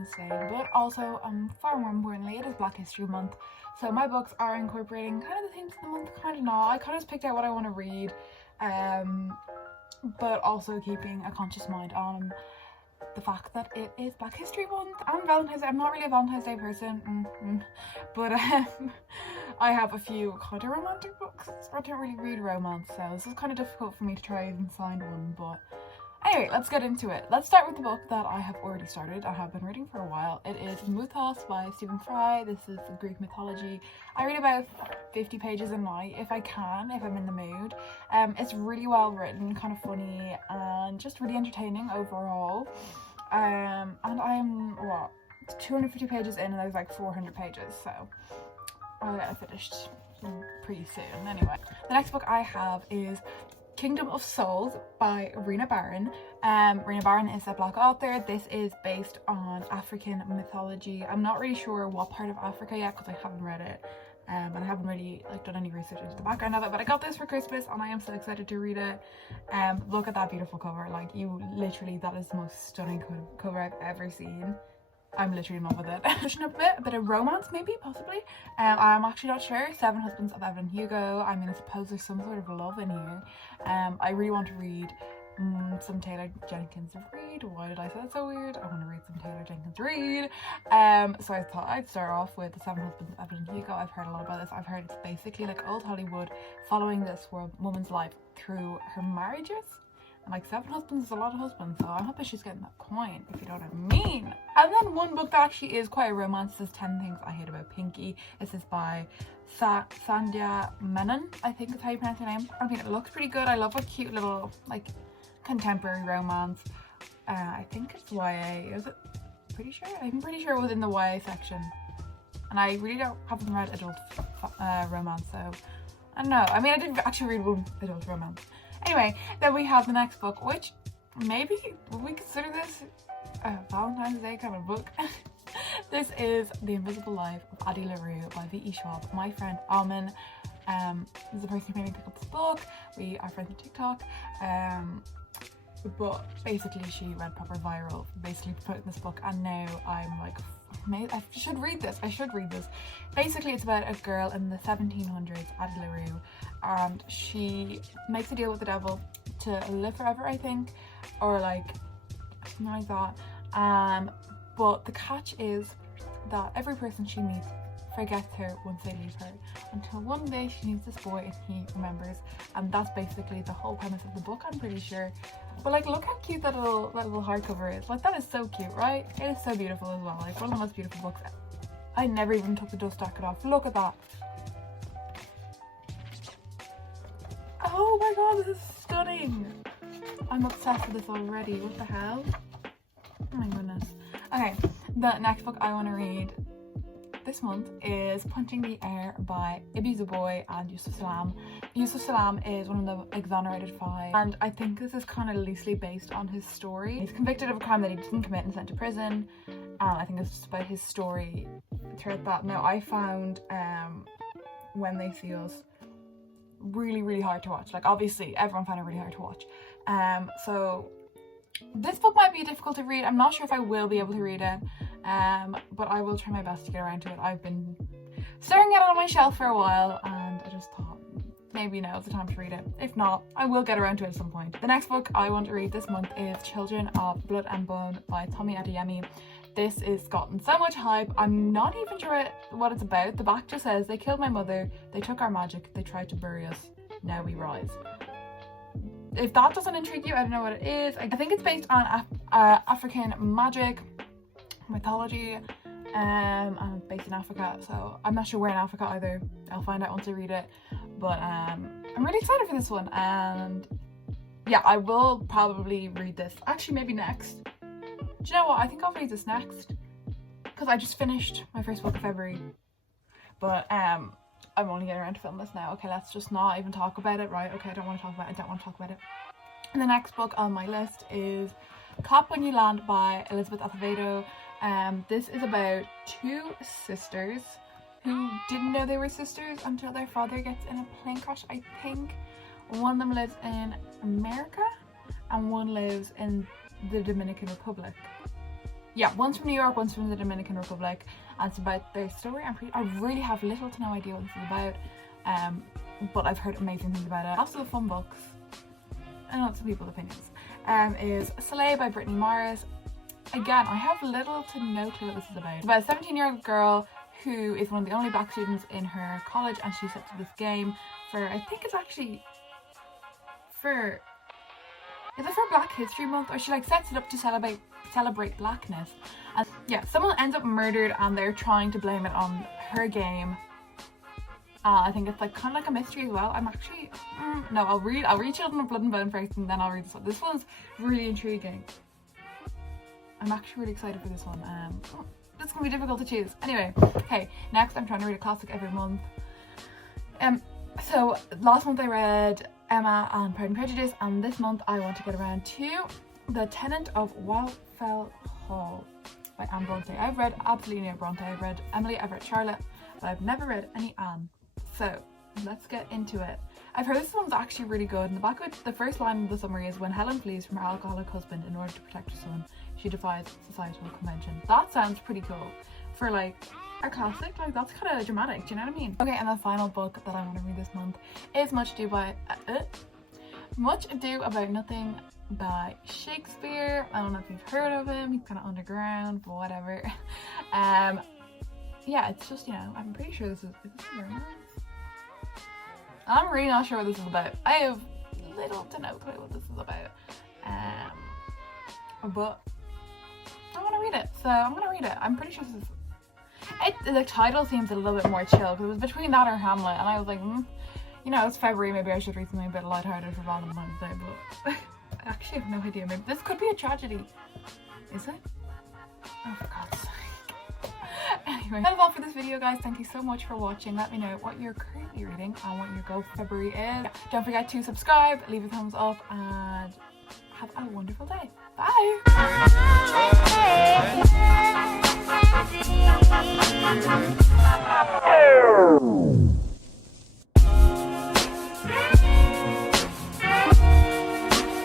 Valentine's Day, but also far more importantly, it is Black History Month. So my books are incorporating kind of the themes of the month, kind of not. I kind of just picked out what I want to read, but also keeping a conscious mind on the fact that it is Black History Month and Valentine's Day. I'm not really a Valentine's Day person, but I have a few kind of romantic books. I don't really read romance, so this is kind of difficult for me to try and find one, but anyway, let's get into it. Let's start with the book that I have already started. I have been reading for a while. It is Mythos by Stephen Fry. This is Greek mythology. I read about 50 pages a night if I can, if I'm in the mood. It's really well written, kind of funny, and just really entertaining overall. And I'm, 250 pages in, and there's like 400 pages, so I'll get it finished pretty soon. Anyway, the next book I have is Kingdom of Souls by Rena Barron. Rena Barron is a Black author. This is based on African mythology. I'm not really sure what part of Africa yet because I haven't read it, and I haven't really done any research into the background of it, but I got this for Christmas and I am so excited to read it. Look at that beautiful cover. Like, you literally, that is the most stunning cover I've ever seen. I'm literally in love with it. a bit of romance, maybe, possibly. I'm actually not sure. Seven Husbands of Evelyn Hugo. I mean, I suppose there's some sort of love in here. I really want to read some Taylor Jenkins Reid. Why did I say that so weird? I want to read some Taylor Jenkins Reid. So I thought I'd start off with The Seven Husbands of Evelyn Hugo. I've heard a lot about this. I've heard it's basically like old Hollywood following this woman's life through her marriages. And like 7 husbands is a lot of husbands, so I'm hoping she's getting that coin, if you know what I mean. And then one book that actually is quite a romance is 10 Things I Hate About Pinkie. This is by Sandhya Menon, I think is how you pronounce her name. I mean, it looks pretty good. I love a cute little like contemporary romance. I think it's YA, is it? Pretty sure? I'm pretty sure it was in the YA section. And I really haven't read adult romance, so I don't know. I mean, I did actually read one adult romance. Anyway, then we have the next book, which maybe would we consider this a Valentine's Day kind of book? This is The Invisible Life of Addy LaRue by V.E. Schwab. My friend Alman is the person who made me pick up this book. We are friends on TikTok. But basically she went proper viral, basically promoting this book, and now I'm like, I should read this. Basically, it's about a girl in the 1700s, Addy LaRue, and she makes a deal with the devil to live forever, I think, or like something like that. But the catch is that every person she meets forgets her once they leave her, until one day she meets this boy and he remembers, and that's basically the whole premise of the book, I'm pretty sure. But like, look how cute that little hardcover is. Like, that is so cute, right? It is so beautiful as well. Like, one of the most beautiful books. I never even took the dust jacket off. Look at that. Oh my god, this is stunning. I'm obsessed with this already. What the hell? Oh my goodness. Okay, the next book I want to read this month is Punching the Air by Ibi Zoboi and Yusuf Salam. Yusuf Salam is one of the exonerated 5, and I think this is kind of loosely based on his story. He's convicted of a crime that he didn't commit and sent to prison, and I think it's just about his story throughout that. Now, I found When They See Us really hard to watch. Like, obviously everyone found it really hard to watch. So this book might be difficult to read. I'm not sure if I will be able to read it, but I will try my best to get around to it. I've been staring at it on my shelf for a while, and I just thought maybe now's the time to read it. If not, I will get around to it at some point. The next book I want to read this month is Children of Blood and Bone by Tomi Adeyemi. This has gotten so much hype. I'm not even sure what it's about. The back just says, "They killed my mother, they took our magic, they tried to bury us, now we rise." If that doesn't intrigue you, I don't know what it is. I think it's based on African magic, mythology, and it's based in Africa, so I'm not sure where in Africa either. I'll find out once I read it, but I'm really excited for this one, and yeah, I will probably read this. Actually, maybe next. Do you know what? I think I'll read this next, because I just finished my first book of February, but I'm only getting around to film this now. Okay, let's just not even talk about it, right? Okay, I don't want to talk about it. And the next book on my list is Clap When You Land by Elizabeth Acevedo. This is about 2 sisters who didn't know they were sisters until their father gets in a plane crash, I think. One of them lives in America and one lives in the Dominican Republic. yeah, one's from New York, one's from the Dominican Republic, and it's about their story. I really have little to no idea what this is about, but I've heard amazing things about it. Also the fun books, and lots of people's opinions, is Soleil by Brittany Morris. Again, I have little to no clue what this is about. It's about a 17-year-old girl who is one of the only black students in her college, and she sets up this game for, I think it's actually for, is it for Black History Month? Or she like sets it up to celebrate blackness. And yeah, someone ends up murdered and they're trying to blame it on her game. I think it's like kind of like a mystery as well. I'm actually, no, I'll read Children of Blood and Bone first and then I'll read this one. This one's really intriguing. I'm actually really excited for this one. It's gonna be difficult to choose. Anyway, okay, next I'm trying to read a classic every month. So last month I read Emma and Pride and Prejudice, and this month I want to get around to The Tenant of Wildfell Hall by Anne Bronte. I've read absolutely no Bronte. I've read Emily, I've read Charlotte, but I've never read any Anne. So let's get into it. I've heard this one's actually really good. In the back of it, the first line of the summary is, when Helen flees from her alcoholic husband in order to protect her son, she defies societal convention. That sounds pretty cool for like a classic. Like that's kind of dramatic, do you know what I mean? Okay, and the final book that I want to read this month is Much Ado About Nothing by Shakespeare. I don't know if you've heard of him. He's kind of underground, but whatever. Yeah, it's just, you know, I'm pretty sure this is this a romance? I'm really not sure what this is about. I have little to no clue what this is about. But I want to read it, so I'm gonna read it. I'm pretty sure this is, the title seems a little bit more chill, because it was between that or Hamlet, and I was like, you know, it's February, maybe I should read something a bit lighthearted for Valentine's Day, but I actually have no idea. Maybe this could be a tragedy. Is it? Oh, for God's sake. Anyway, that's all for this video, guys. Thank you so much for watching. Let me know what you're currently reading and what your goal for February is. Yeah, don't forget to subscribe, leave a thumbs up, and have a wonderful day. Bye!